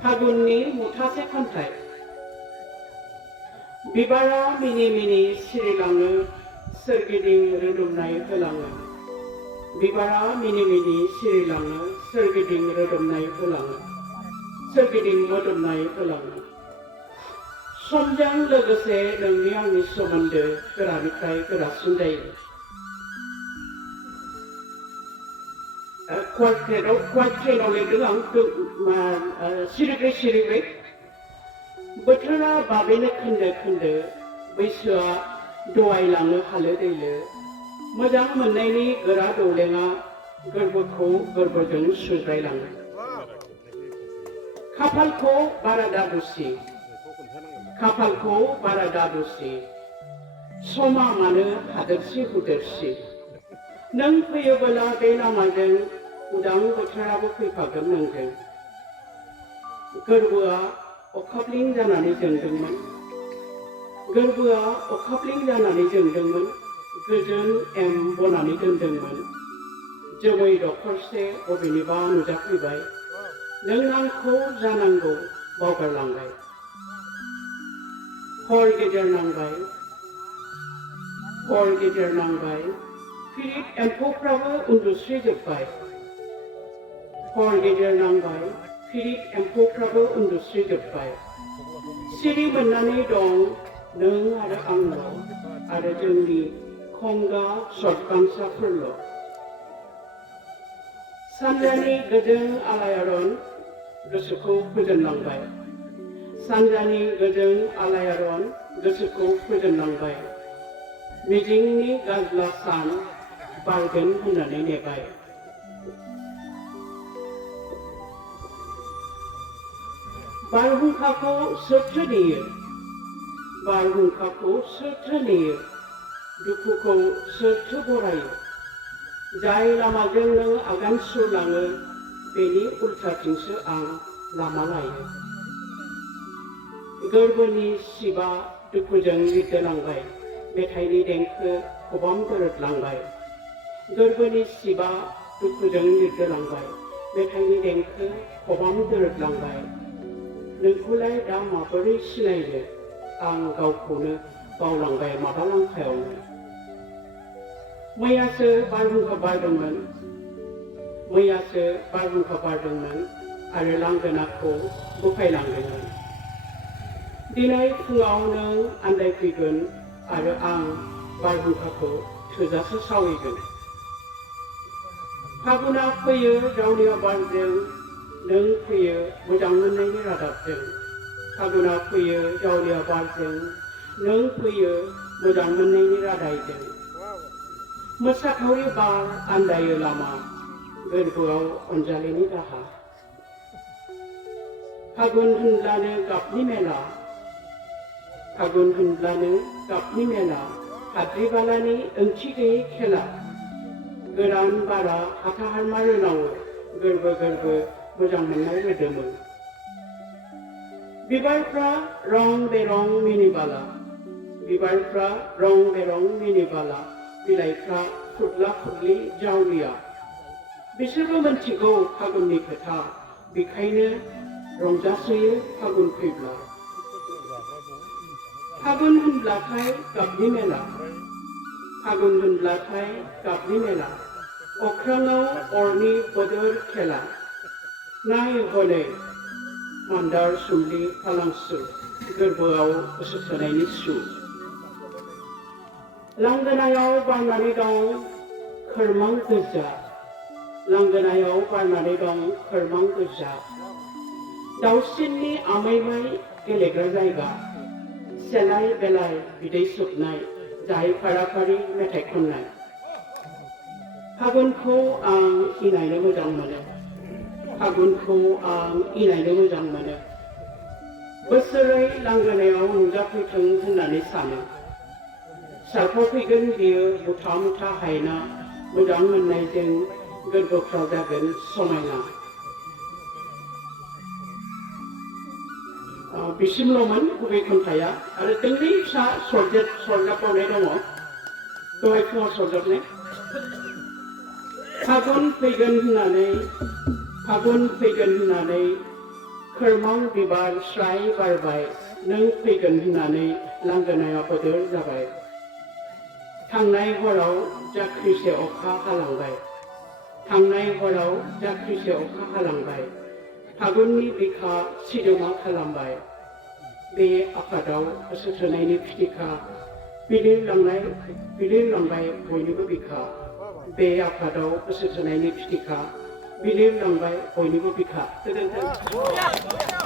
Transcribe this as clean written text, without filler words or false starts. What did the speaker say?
फागुननि मुथासे खन्थाइ बिबारा मिनि मिनि सिरिलाङो सोरगिदिं रोदोमनाय होलाङो बिबारा मिनि मिनि सिरिलाङो सोरगिदिं रोदोमनाय होलाङो सोरगिदिं मोदोमनाय होलाङो समजों लोगोसे नोंनि आंनि सोमोन्दो गोरानिफ्राय गोरासिन जायो क्वार्टेटआव लिरदों आं सिरिब्रै सिरिब्रै बोथोरा बाबेनो खोन्दो खोन्दो बैसोआ दवायलाङो हालो दैलो मोजां मोननायनि गोरा दौलेङा गोरबोखौ गोरबोजों सुज्रायलाङो खाफालखौ बारा दादुसि खाफालखौ बारा दादुसि समा मानो हादोरसि हुदोरसि नों फैयोबोला बे लामाजों उदां बोथोराबो फैफागोन नोंजों गोरबोआ अखाब्लिं जानानै जोंदोंमोन गोरबोआ अखाब्लिं जानानै जोंदोंमोन गोजोन एम बनानै दोनदोंमोन जोमै दखरसे बबेनिबा नुजाफैबाय नों आंखौ जानांगौ बावगारलांबाय हर गेजेर नांबाय फिरित एम्फौफ्राबो उन्दुस्रिजोब्बाय हर गेजेर नांबाय फिरित एम्फौफ्राबो उन्दुस्रिजोब्बाय सिरि मोननानै दं नों आरो आंल' आरो जोंनि खंगा सदगांसाफोरल' सानजानि गोजों आलायारन गोसोखौ फोजोनलांबाय सानजानि गोजों आलायारन गोसोखौ फोजोनलांबाय मिजिंनि गाज्ला सान बारगोन होननानै नेबाय बारहुंखाखौ सोरथो नेयो बारहुंखाखौ सोरथो नेयो दुखुखौ सोरथो बरायो जाय लामाजों नों आगान सुरलाङो बेनि उल्थाथिंसो आं लामा लायो गोरबोनि सिबा दुखुजों लिरदोलांबाय मेथाइनि देंखो खबाम दोरोदलांबाय गोरबोनि सिबा दुखुजों लिरदोलांबाय मेथाइनि देंखो खबाम दोरोदलांबाय नोंखौलाय दा माबोरै सिनायनो आं गावखौनो बावलांबाय माबा लांखायावनो मैयासो बारहुंखा बारदोंमोन आरो लांगोनाखौ बुफायलांदोंमोन दिनै फुङाव नों आन्दायफैगोन आरो आं बारहुंखाखौ थोजासे सावैगोन फागुना फैयो जावलिया बारजों नों फैयो मोजां मोननायनि रादाबजों फागुना फैयो जावलिया बारजों नों फैयो मोजां मोननायनि रादायजों मोसाखावरि बार आन्दायो लामा गोरबोआव अनजालिनि दाहा फागुन होनब्लानो गाबनि मेला हाद्रिबालानि ओंथि गैयै खेला गोरान बारा हाथाहारमा रोनावो गोरबो गोरबो मोजां मोननाय रोदोमो बिबारफ्रा रं बेरं मिनिबाला बिलाइफ्रा फुदला फुदलि जावलिया बिसोरबो मोनथिगौ फागुननि खोथा बेखायनो रंजासोयो फागुन फैब्ला फागुन होनब्लाथाय गाबनि मेला अख्राङाव अरनि बोदोर खेला नाय हनै मान्दार सुमलि फालांसु गोरबोआव गोसो थोनायनि सु लांगोनायाव बारनानै दं खोरमां गोजा दाउसिननि आमैमै गेलेग्रा जायगा सेलाय बेलाय बिदै सोबनाय जाय फाराफारि मेथाइ खननाय फागुनखौ आं इनायनो मोजां मोनो बोसोरै लांगोनायाव नुजाफैथों होननानै सानो सारफावफैगोन बियो मुथा मुथा हायना मोजां मोननायजों गोरबोफ्राव जागोन समायना बिसिमल'मोन गुबै खन्थाइया आरो दोंनै फिसा सरजाबबावनाय दङ दहाय फुङाव सरजाबनाय फागुन फैगोन होननानै खोरमां बिबार स्राय बारबाय नों फैगोन होननानै लांगोनायाव बोदोर जाबाय थांनाय हराव जाख्रिसे अखा हालांबाय थांनाय हराव जाख्रिसे अखा हालांबाय फागुननि बिखा सिदोमा खालामबाय बे आफादाव गोसो थोनायनि फिथिखा बिलिरलांबाय बयनिबो बिखा बे आफादाव गोसो थोनायनि फिथिखा बिलिरलांबाय बयनिबो बिखा गोजोन्थों।